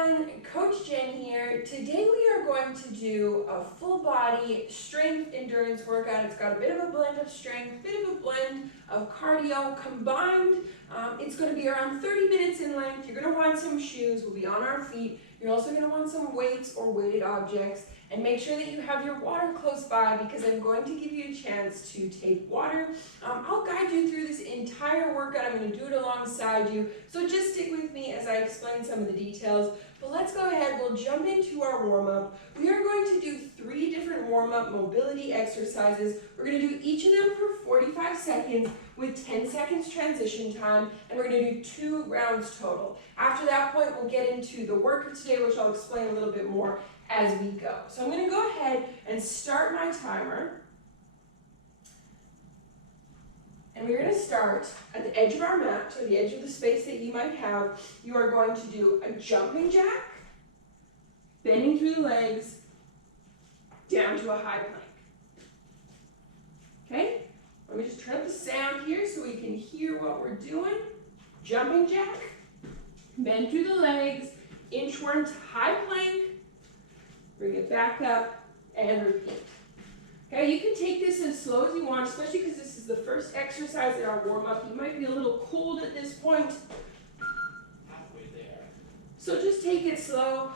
everyone, Coach Jen here. Today we are going to do a full body strength endurance workout. It's got a bit of a blend of strength, bit of a blend of cardio combined. It's going to be around 30 minutes in length. You're going to want some shoes. We'll be on our feet. You're also going to want some weights or weighted objects, and make sure that you have your water close by because I'm going to give you a chance to take water. I'll guide you through this entire workout. I'm going to do it alongside you, so just stick with me as I explain some of the details. But let's go ahead, we'll jump into our warm-up. We are going to do 3 different warm-up mobility exercises. We're going to do each of them for 45 seconds with 10 seconds transition time, and we're going to do 2 rounds total. After that point, we'll get into the work of today, which I'll explain a little bit more as we go. So I'm going to go ahead and start my timer. And we're going to start at the edge of our mat, so the edge of the space that you might have. You are going to do a jumping jack, bending through the legs, down to a high plank. Okay? Let me just turn up the sound here so we can hear what we're doing. Jumping jack, bend through the legs, inchworm to high plank, bring it back up, and repeat. Okay, you can take this as slow as you want, especially because this is the first exercise in our warm-up. You might be a little cold at this point. Halfway there. So just take it slow.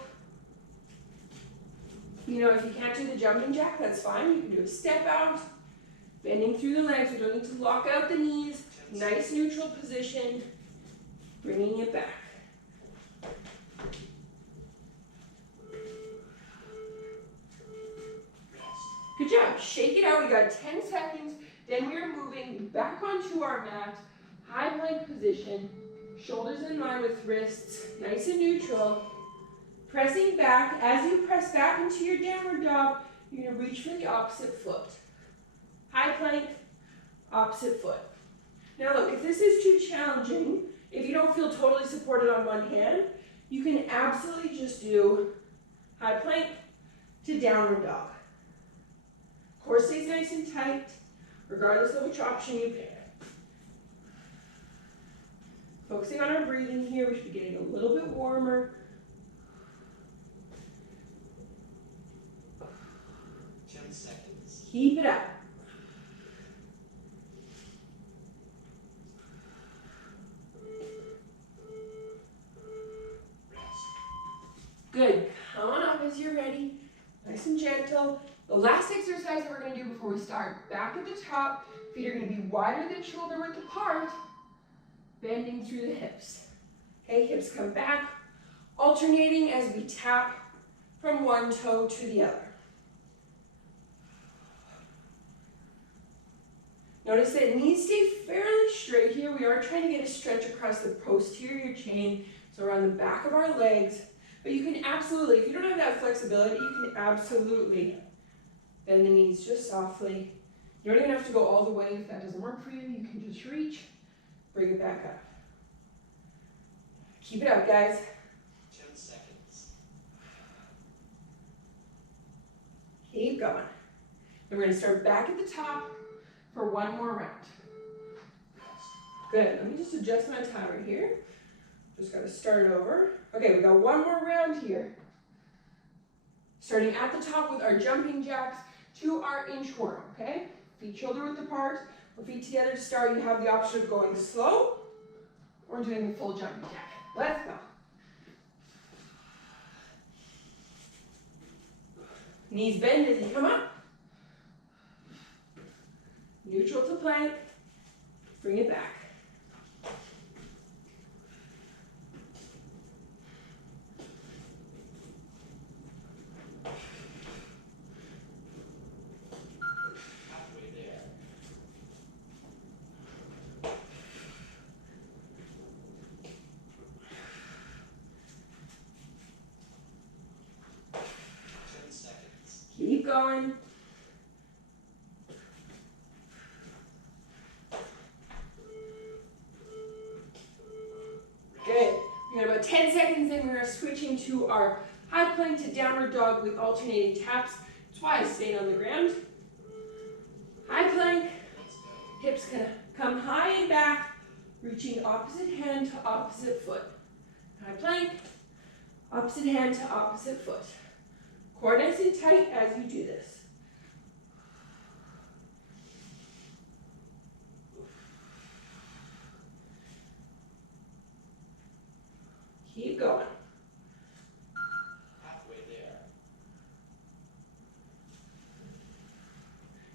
You know, if you can't do the jumping jack, that's fine. You can do a step out, bending through the legs. We don't need to lock out the knees. Nice neutral position, bringing it back. Good job. Shake it out. We got 10 seconds. Then we are moving back onto our mat. High plank position. Shoulders in line with wrists. Nice and neutral. Pressing back. As you press back into your downward dog, you're going to reach for the opposite foot. High plank, opposite foot. Now look, if this is too challenging, if you don't feel totally supported on one hand, you can absolutely just do high plank to downward dog. Core stays nice and tight, regardless of which option you pick. Focusing on our breathing here, we should be getting a little bit warmer. 10 seconds. Keep it up. Rest. Good. Come on up as you're ready. Nice and gentle. The last exercise that we're going to do before we start, back at the top, feet are going to be wider than shoulder width apart, bending through the hips. Okay, hips come back, alternating as we tap from one toe to the other. Notice that knees stay fairly straight here. We are trying to get a stretch across the posterior chain, so around the back of our legs. But you can absolutely, if you don't have that flexibility, you can absolutely bend the knees just softly. You don't even have to go all the way. If that doesn't work for you, you can just reach, bring it back up. Keep it up, guys. 10 seconds. Keep going. And we're going to start back at the top for one more round. Good. Let me just adjust my timer here. Just got to start over. Okay, we got one more round here. Starting at the top with our jumping jacks to our inchworm, okay? Feet shoulder width apart, or feet together to start. You have the option of going slow or doing the full jumping jack. Let's go. Knees bend as you come up. Neutral to plank. Bring it back. Halfway there. Seconds. Keep going. Good. We got about 10 seconds in. We are switching to our high plank to downward dog with alternating taps. That's why I stayed on the ground. High plank. Let's go. Hips can come high and back, reaching opposite hand to opposite foot. High plank, Opposite hand to opposite foot. Core nice and tight as you do this. Keep going. Halfway there.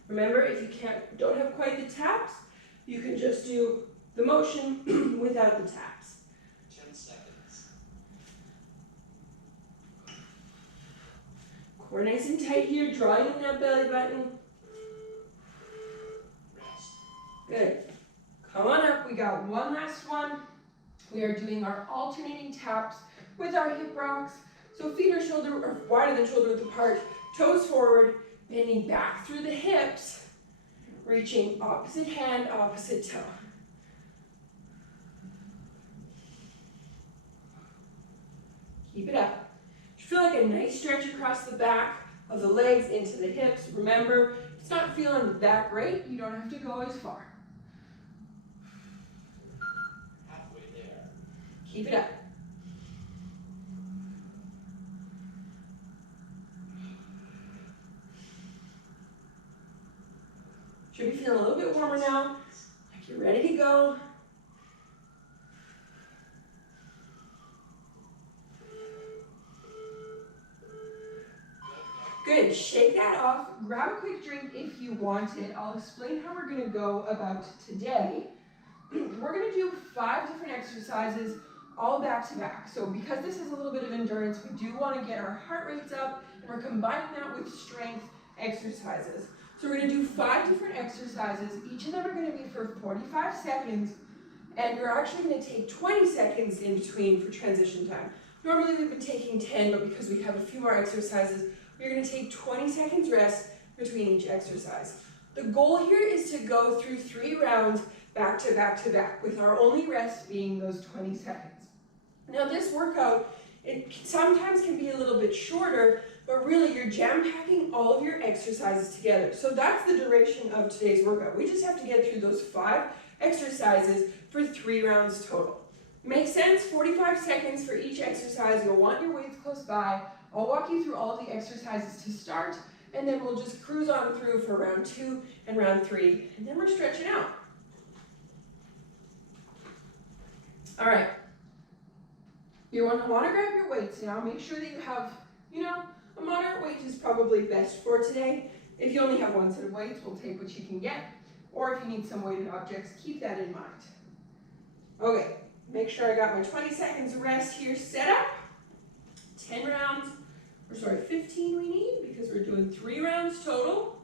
Remember, if you don't have quite the taps, you can just do the motion without the taps. 10 seconds. Core nice and tight here, drawing in that belly button. Rest. Good. Come on up, we got one last one. We are doing our alternating taps with our hip rocks. So feet are wider than shoulder width apart, toes forward, bending back through the hips, reaching opposite hand, opposite toe. Keep it up. You feel like a nice stretch across the back of the legs into the hips. Remember, if it's not feeling that great, you don't have to go as far. Halfway there. Keep it up. Should be feeling a little bit warmer now, like you're ready to go. Good, shake that off, grab a quick drink if you want it. I'll explain how we're gonna go about today. We're gonna do 5 different exercises, all back to back. So because this is a little bit of endurance, we do wanna get our heart rates up, and we're combining that with strength exercises. So we're gonna do 5 different exercises. Each of them are gonna be for 45 seconds, and you're actually gonna take 20 seconds in between for transition time. Normally we've been taking 10, but because we have a few more exercises, we're gonna take 20 seconds rest between each exercise. The goal here is to go through 3 rounds back to back to back, with our only rest being those 20 seconds. Now this workout, it sometimes can be a little bit shorter, but really you're jam-packing all of your exercises together. So that's the duration of today's workout. We just have to get through those 5 exercises for 3 rounds total. Makes sense? 45 seconds for each exercise. You'll want your weights close by. I'll walk you through all of the exercises to start, and then we'll just cruise on through for round 2 and round 3, and then we're stretching out. All right. You want to grab your weights now. Make sure that you have, a moderate weight is probably best for today. If you only have one set of weights, we'll take what you can get. Or if you need some weighted objects, keep that in mind. Okay, make sure I got my 20 seconds rest here set up. 15 we need because we're doing 3 rounds total.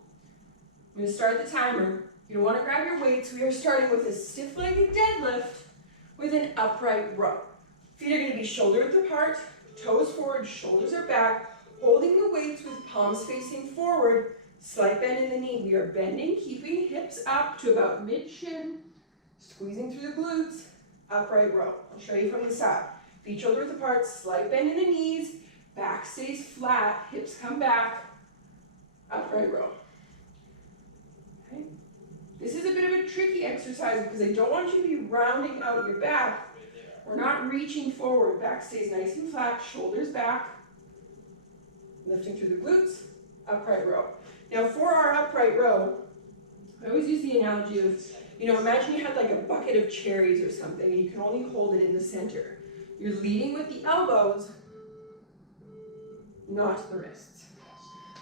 I'm going to start the timer. You want to grab your weights. We are starting with a stiff-legged deadlift with an upright row. Feet are going to be shoulder width apart, toes forward, shoulders are back, holding the weights with palms facing forward, slight bend in the knee. We are bending, keeping hips up to about mid-shin, squeezing through the glutes, upright row. I'll show you from the side. Feet shoulder width apart, slight bend in the knees, back stays flat, hips come back, upright row. Okay. This is a bit of a tricky exercise because I don't want you to be rounding out your back. We're not reaching forward. Back stays nice and flat, shoulders back, lifting through the glutes, upright row. Now for our upright row, I always use the analogy of, imagine you had like a bucket of cherries or something and you can only hold it in the center. You're leading with the elbows, not the wrists.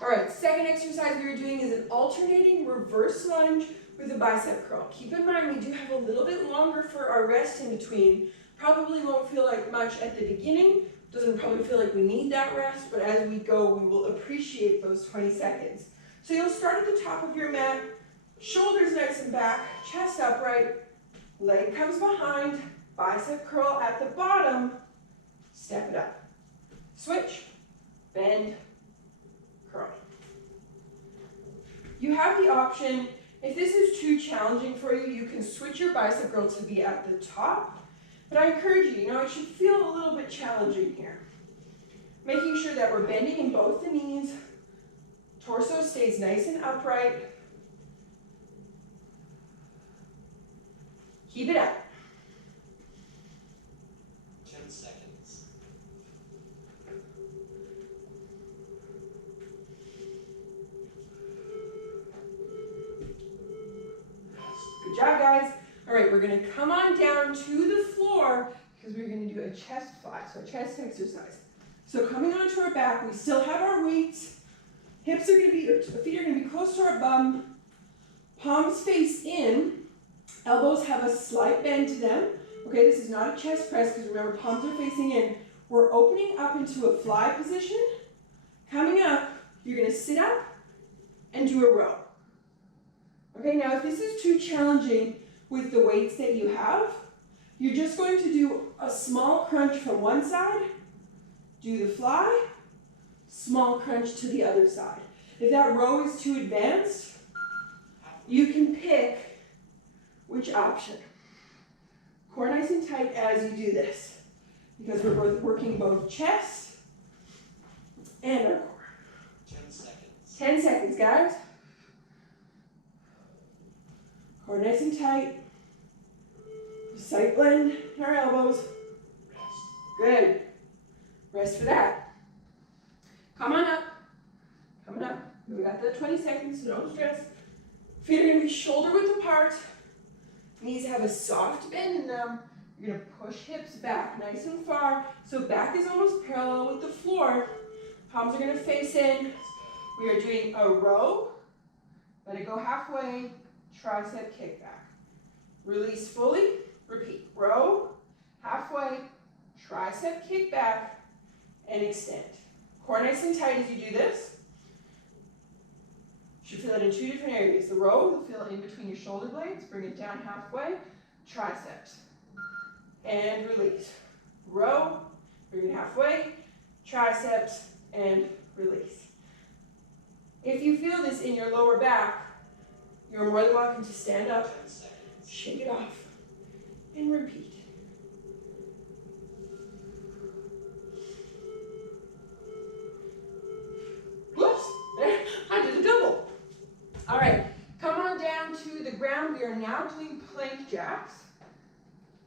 All right, second exercise we are doing is an alternating reverse lunge with a bicep curl. Keep in mind we do have a little bit longer for our rest in between. Probably won't feel like much at the beginning. Doesn't probably feel like we need that rest, but as we go, we will appreciate those 20 seconds. So you'll start at the top of your mat, shoulders nice and back, chest upright, leg comes behind, bicep curl at the bottom, step it up. Switch, bend, curl. You have the option, if this is too challenging for you, you can switch your bicep curl to be at the top. But I encourage you, it should feel a little bit challenging here. Making sure that we're bending in both the knees, torso stays nice and upright. Keep it up. 10 seconds. All right, we're gonna come on down to the floor because we're gonna do a chest fly, so a chest exercise. So coming onto our back, we still have our weights. Hips are gonna be, or feet are gonna be close to our bum. Palms face in. Elbows have a slight bend to them. Okay, this is not a chest press because remember, palms are facing in. We're opening up into a fly position. Coming up, you're gonna sit up and do a row. Okay, now if this is too challenging with the weights that you have, you're just going to do a small crunch from one side, do the fly, small crunch to the other side. If that row is too advanced, you can pick which option. Core nice and tight as you do this, because we're both working both chest and our core. 10 seconds. 10 seconds, guys. Core nice and tight. Side blend in our elbows. Rest. Good. Rest for that. Come on up. Coming up. We got the 20 seconds, so don't stress. Feet are going to be shoulder width apart. Knees have a soft bend in them. You're going to push hips back nice and far. So back is almost parallel with the floor. Palms are going to face in. Let's go. We are doing a row. Let it go halfway. Tricep kickback. Release fully. Repeat. Row, halfway, tricep kickback, and extend. Core nice and tight as you do this. You should feel it in two different areas. The row, you'll feel it in between your shoulder blades. Bring it down halfway. Triceps. And release. Row, bring it halfway. Triceps, and release. If you feel this in your lower back, you're more than welcome to stand up, 10 seconds. shake it off, and repeat. Whoops, there, I did a double. All right, come on down to the ground. We are now doing plank jacks.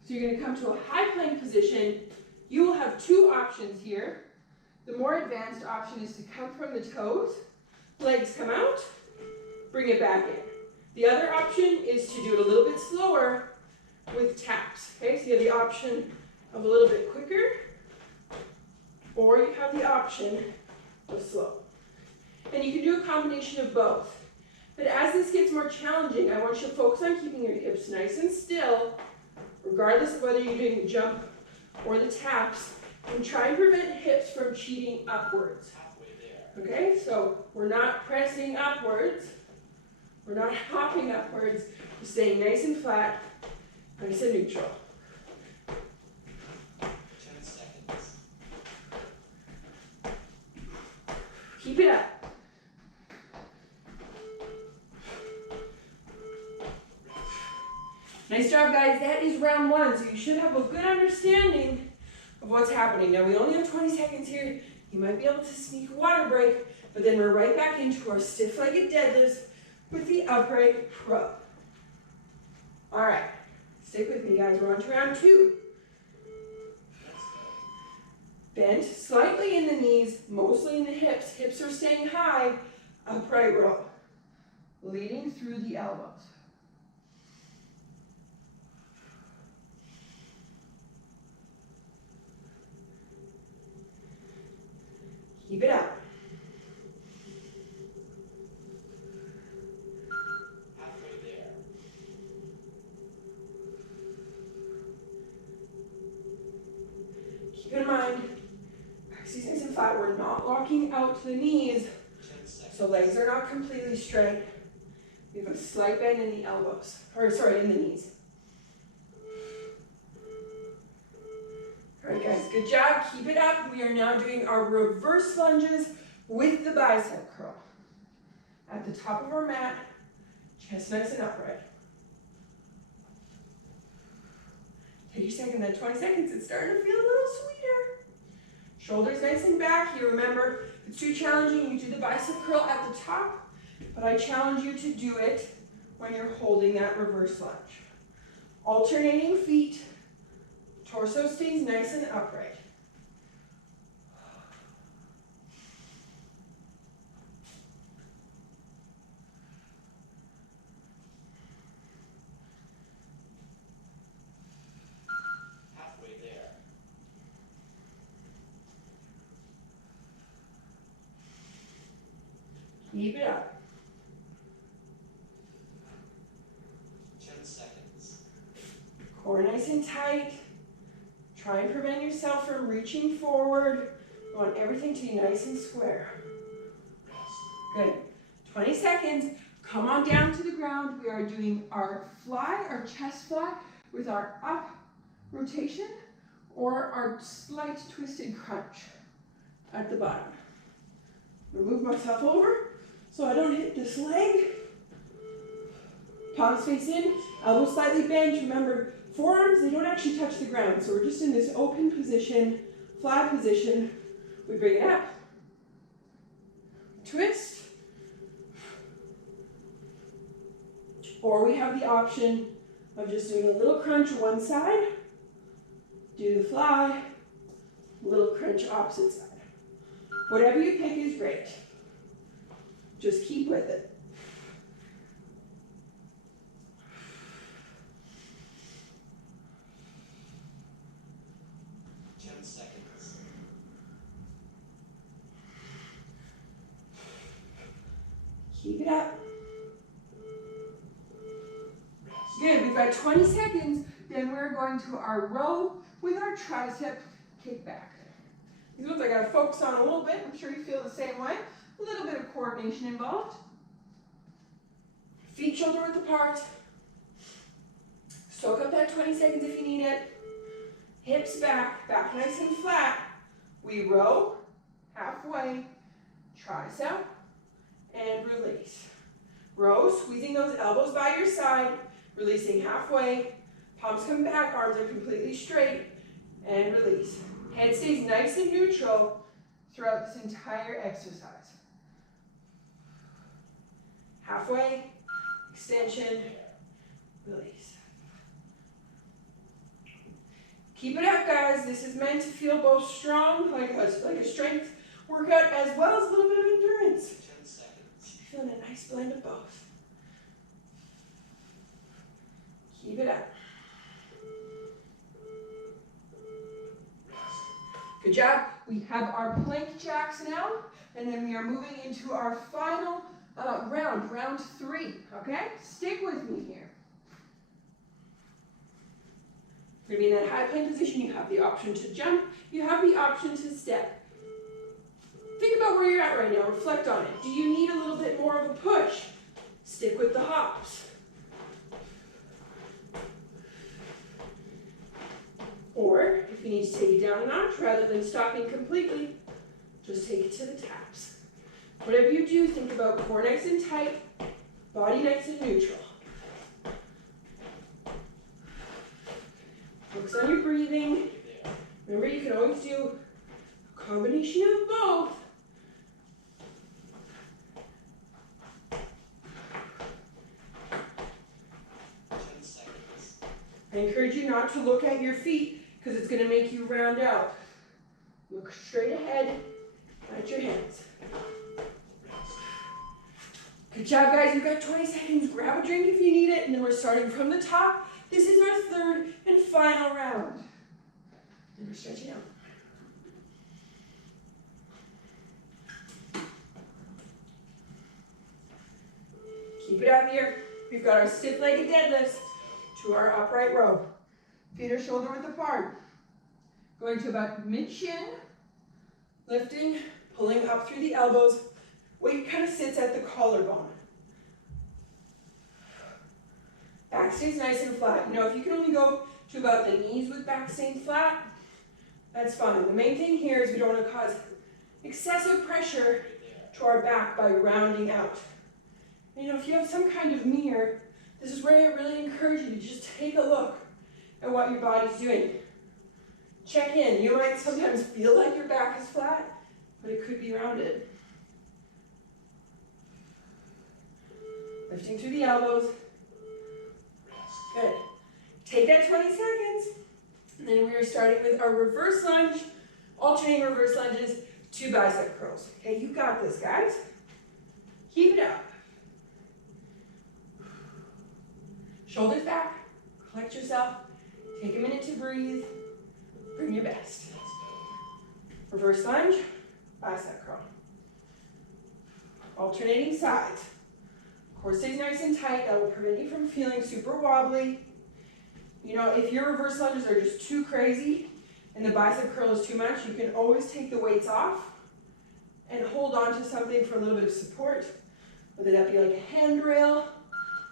So you're gonna come to a high plank position. You will have two options here. The more advanced option is to come from the toes, legs come out, bring it back in. The other option is to do it a little bit slower with taps. Okay, so you have the option of a little bit quicker, or you have the option of slow. And you can do a combination of both. But as this gets more challenging, I want you to focus on keeping your hips nice and still, regardless of whether you're doing the jump or the taps, and try and prevent hips from cheating upwards. Halfway there. Okay, so we're not pressing upwards, we're not hopping upwards, we're staying nice and flat, nice and neutral. 10 seconds. Keep it up. Nice job, guys. That is round one, so you should have a good understanding of what's happening. Now, we only have 20 seconds here. You might be able to sneak a water break, but then we're right back into our stiff-legged deadlifts with the upright row. All right, stick with me, guys. We're on to round two. Let's go. Bend slightly in the knees, mostly in the hips. Hips are staying high. Upright row. Leading through the elbows. Keep it up. Halfway there. Keep in mind, practice nice and flat. We're not locking out to the knees, 10 seconds. so legs are not completely straight. We have a slight bend in the elbows, or sorry, in the knees. All right, guys, good job. Keep it up. We are now doing our reverse lunges with the bicep curl. At the top of our mat, chest nice and upright. Take your second, then 20 seconds. It's starting to feel a little sweeter. Shoulders nice and back here. Remember, if it's too challenging, you do the bicep curl at the top, but I challenge you to do it when you're holding that reverse lunge. Alternating feet. Torso stays nice and upright. Keep it up. 10 seconds. Core nice and tight. Try and prevent yourself from reaching forward. You want everything to be nice and square. Good. 20 seconds. Come on down to the ground. We are doing our fly, our chest fly, with our up rotation or our slight twisted crunch at the bottom. Move myself over so I don't hit this leg. Palms face in, elbows slightly bent. Remember, forearms, they don't actually touch the ground. So we're just in this open position, flat position. We bring it up. Twist. Or we have the option of just doing a little crunch one side, do the fly, little crunch opposite side. Whatever you pick is great. Just keep with it. Seconds. Keep it up. Good, we've got 20 seconds, then we're going to our row with our tricep kickback. These ones I gotta focus on a little bit. I'm sure you feel the same way. A little bit of coordination involved. Feet shoulder width apart. Soak up that 20 seconds if you need it. Hips back, back nice and flat. We row, halfway, tricep, and release. Row, squeezing those elbows by your side, releasing halfway. Palms come back, arms are completely straight, and release. Head stays nice and neutral throughout this entire exercise. Halfway, extension, release. Keep it up, guys. This is meant to feel both strong, like a strength workout, as well as a little bit of endurance. 10 seconds. Feeling a nice blend of both. Keep it up. Good job. We have our plank jacks now, and then we are moving into our final round 3, okay? Stick with me here. We're going to be in that high plank position. You have the option to jump. You have the option to step. Think about where you're at right now. Reflect on it. Do you need a little bit more of a push? Stick with the hops. Or, if you need to take it down a notch, rather than stopping completely, just take it to the taps. Whatever you do, think about core nice and tight, body nice and neutral. Focus on your breathing. Remember, you can always do a combination of both. I encourage you not to look at your feet because it's going to make you round out. Look straight ahead at your hands. Good job, guys. You've got 20 seconds. Grab a drink if you need it, and then we're starting from the top. This is our third and final round. And we're stretching out. Keep it up here. We've got our stiff-legged deadlifts to our upright row. Feet are shoulder width apart. Going to about mid-shin. Lifting, pulling up through the elbows. Weight kind of sits at the collarbone. Back stays nice and flat. You know, if you can only go to about the knees with back staying flat, that's fine. The main thing here is we don't want to cause excessive pressure to our back by rounding out. You know, if you have some kind of mirror, this is where I really encourage you to just take a look at what your body's doing. Check in. You might sometimes feel like your back is flat, but it could be rounded. Lifting through the elbows. Good. Take that 20 seconds. And then we are starting with our reverse lunge, alternating reverse lunges, 2 bicep curls. Okay, you got this, guys. Keep it up. Shoulders back, collect yourself, take a minute to breathe, bring your best. Reverse lunge, bicep curl. Alternating sides. Core stays nice and tight. That will prevent you from feeling super wobbly. You know, if your reverse lunges are just too crazy and the bicep curl is too much, you can always take the weights off and hold on to something for a little bit of support, whether that be like a handrail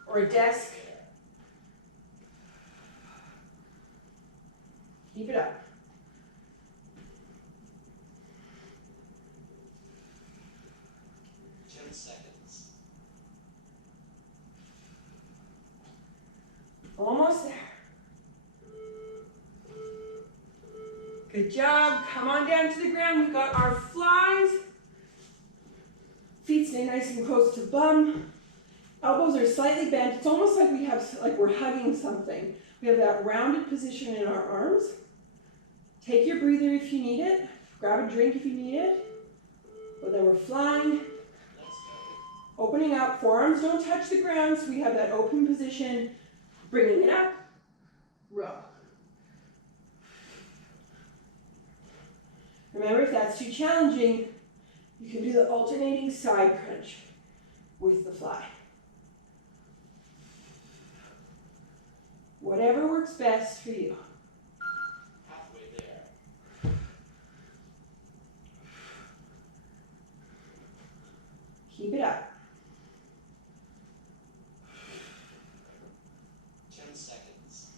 or a desk. Keep it up. 10 seconds. Almost there. Good job. Come on down to the ground. We got our flies. Feet stay nice and close to bum. Elbows are slightly bent. It's almost like we're hugging something. We have that rounded position in our arms. Take your breather if you need it. Grab a drink if you need it. But then we're flying. Let's go. Opening up. Forearms don't touch the ground, so we have that open position. Bringing it up. Row. Remember, if that's too challenging, you can do the alternating side crunch with the fly. Whatever works best for you. Halfway there. Keep it up. 10 seconds.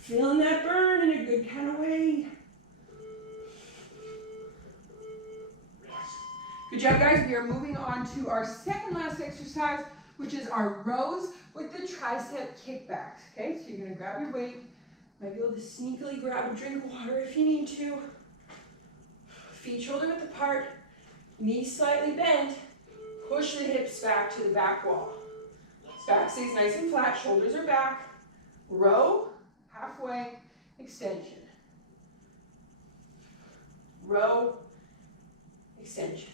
Feeling that burn in a good kind of way. Rest. Good job, guys. We are moving on to our second last exercise, which is our rows with the tricep kickbacks. Okay, so you're going to grab your weight. Might be able to sneakily grab a drink of water if you need to. Feet shoulder width apart, knees slightly bent. Push the hips back to the back wall. Back stays nice and flat, shoulders are back. Row, halfway, extension. Row, extension.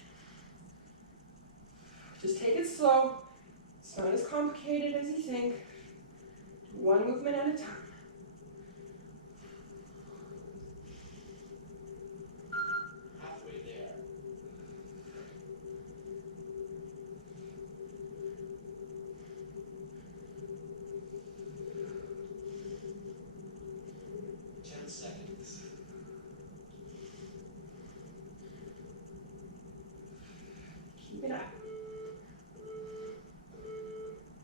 Just take it slow. It's not as complicated as you think. One movement at a time. Halfway there. 10 seconds. Keep it up.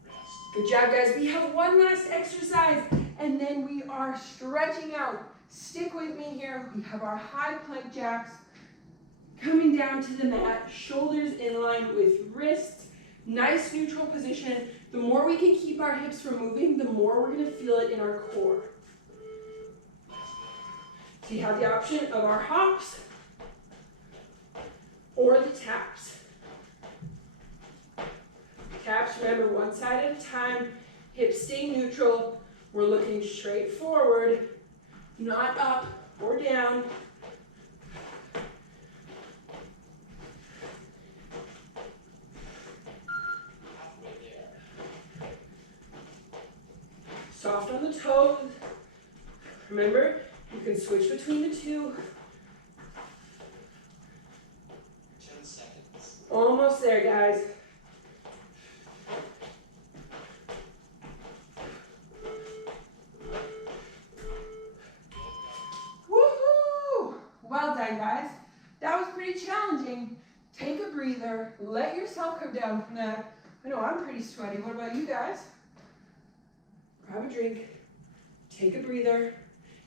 Rest. Good job, guys. We have one last exercise, and then we are stretching out. Stick with me here. We have our high plank jacks coming down to the mat, shoulders in line with wrists. Nice neutral position. The more we can keep our hips from moving, the more we're going to feel it in our core. So you have the option of our hops or the taps. Taps, remember, one side at a time. Hips stay neutral. We're looking straight forward, not up or down. Halfway there. Soft on the toes. Remember, you can switch between the two. 10 seconds. Almost there, guys. Woohoo! Well done, guys. That was pretty challenging. Take a breather. Let yourself come down from that. I know I'm pretty sweaty. What about you guys? Grab a drink. Take a breather.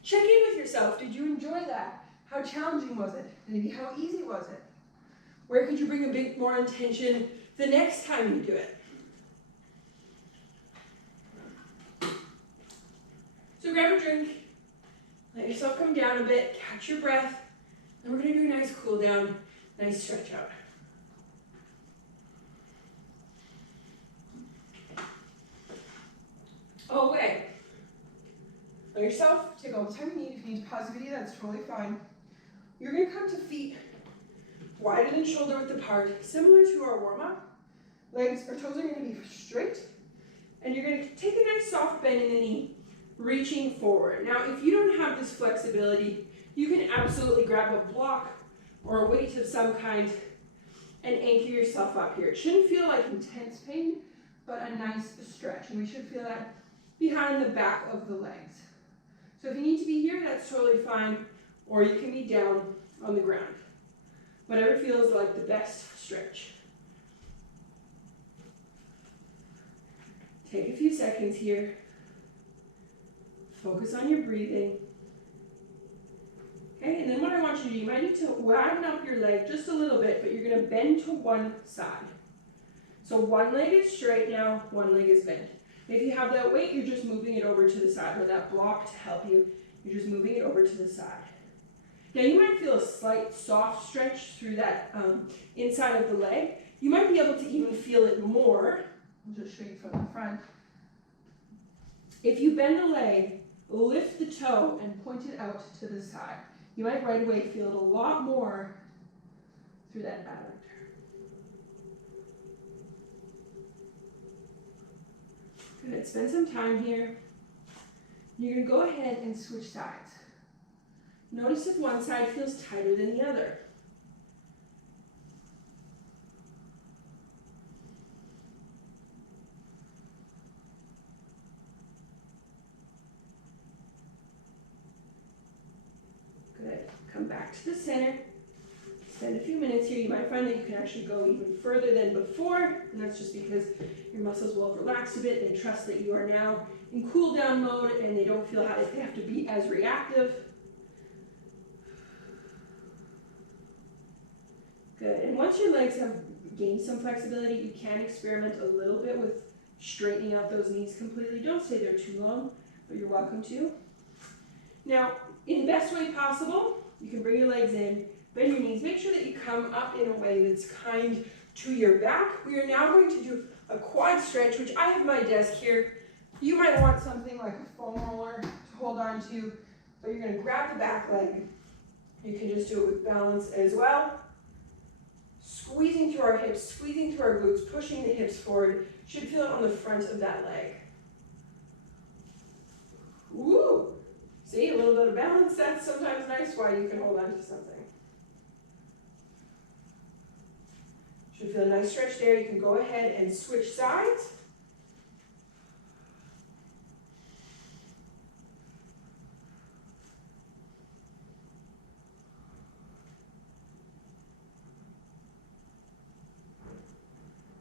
Check in with yourself. Did you enjoy that? How challenging was it? Maybe how easy was it? Where could you bring a bit more intention the next time you do it? So grab a drink. Let yourself come down a bit. Catch your breath. And we're going to do a nice cool down, nice stretch out. Okay. Let yourself take all the time you need. If you need to pause the video, that's totally fine. You're going to come to feet wider than shoulder width apart, similar to our warm-up. Legs or toes are going to be straight. And you're going to take a nice soft bend in the knee, reaching forward. Now, if you don't have this flexibility, you can absolutely grab a block or a weight of some kind and anchor yourself up here. It shouldn't feel like intense pain, but a nice stretch. And we should feel that behind the back of the legs. So if you need to be here, that's totally fine, or you can be down on the ground. Whatever feels like the best stretch. Take a few seconds here. Focus on your breathing. Okay, and then what I want you to do, you might need to widen up your leg just a little bit, but you're going to bend to one side. So one leg is straight now, one leg is bent. If you have that weight, you're just moving it over to the side, or that block to help you, you're just moving it over to the side. Now you might feel a slight soft stretch through that inside of the leg. You might be able to even feel it more. I'll just show you from the front. If you bend the leg, lift the toe and point it out to the side. You might right away feel it a lot more through that adductor. Good, spend some time here. You're going to go ahead and switch sides. Notice if one side feels tighter than the other. Good. Come back to the center. Spend a few minutes here. You might find that you can actually go even further than before, and that's just because your muscles will have relaxed a bit. They trust that you are now in cool down mode and they don't feel like they have to be as reactive. Good. And once your legs have gained some flexibility, you can experiment a little bit with straightening out those knees completely. Don't stay there too long, but you're welcome to. Now, in the best way possible, you can bring your legs in, bend your knees. Make sure that you come up in a way that's kind to your back. We are now going to do a quad stretch, which I have my desk here. You might want something like a foam roller to hold on to, but you're going to grab the back leg. You can just do it with balance as well. Squeezing through our hips, squeezing through our glutes, pushing the hips forward. Should feel it on the front of that leg. Woo! See, a little bit of balance. That's sometimes nice while you can hold on to something. Should feel a nice stretch there. You can go ahead and switch sides.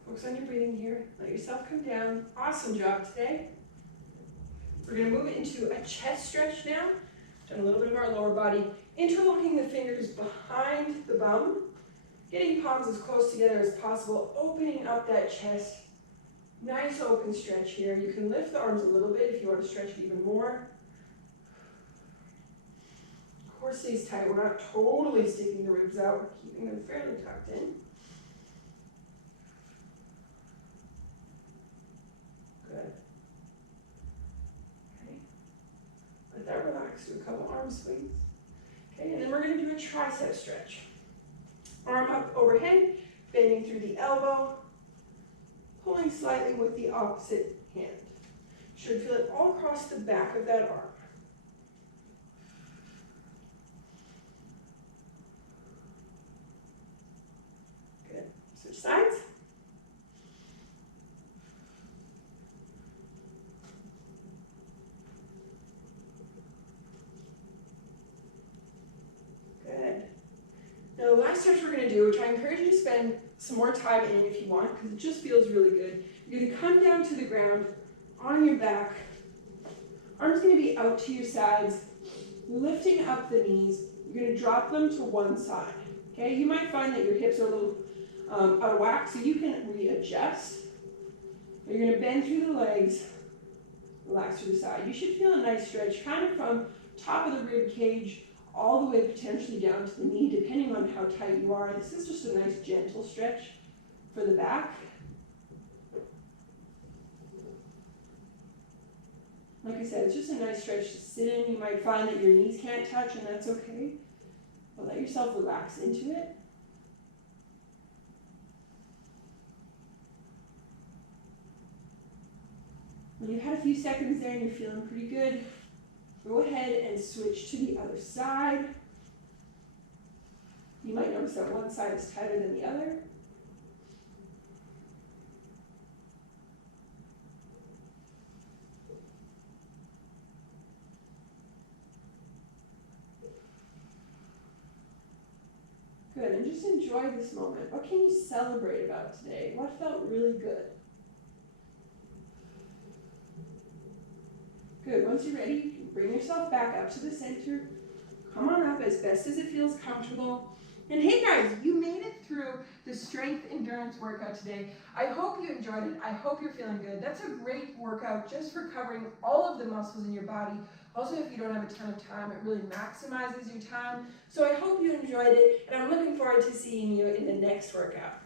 Focus on your breathing here. Let yourself come down. Awesome job today. We're going to move into a chest stretch now. Done a little bit of our lower body. Interlocking the fingers behind the bum. Getting palms as close together as possible. Opening up that chest. Nice open stretch here. You can lift the arms a little bit if you want to stretch it even more. Core stays tight. We're not totally sticking the ribs out. We're keeping them fairly tucked in. Good. Okay. Let that relax. Do a couple arm swings. Okay, and then we're going to do a tricep stretch. Arm up overhead, bending through the elbow, pulling slightly with the opposite hand. Should feel it all across the back of that arm. Good. Switch sides. Good. Now the last stretch we're going to do, which I encourage you to spend some more time in if you want, because it just feels really good. You're going to come down to the ground on your back. Arms going to be out to your sides, lifting up the knees. You're going to drop them to one side. Okay, you might find that your hips are a little out of whack, so you can readjust. You're going to bend through the legs, relax to the side. You should feel a nice stretch, kind of from top of the rib cage all the way potentially down to the knee, depending on how tight you are. This is just a nice gentle stretch for the back. Like I said, it's just a nice stretch to sit in. You might find that your knees can't touch, and that's okay. But let yourself relax into it. When you've had a few seconds there and you're feeling pretty good, go ahead and switch to the other side. You might notice that one side is tighter than the other. Good, and just enjoy this moment. What can you celebrate about today? What felt really good? Good, once you're ready, you can bring yourself back up to the center. Come on up as best as it feels comfortable. And hey guys, you made it through the strength endurance workout today. I hope you enjoyed it. I hope you're feeling good. That's a great workout just for covering all of the muscles in your body. Also, if you don't have a ton of time, it really maximizes your time. So I hope you enjoyed it, and I'm looking forward to seeing you in the next workout.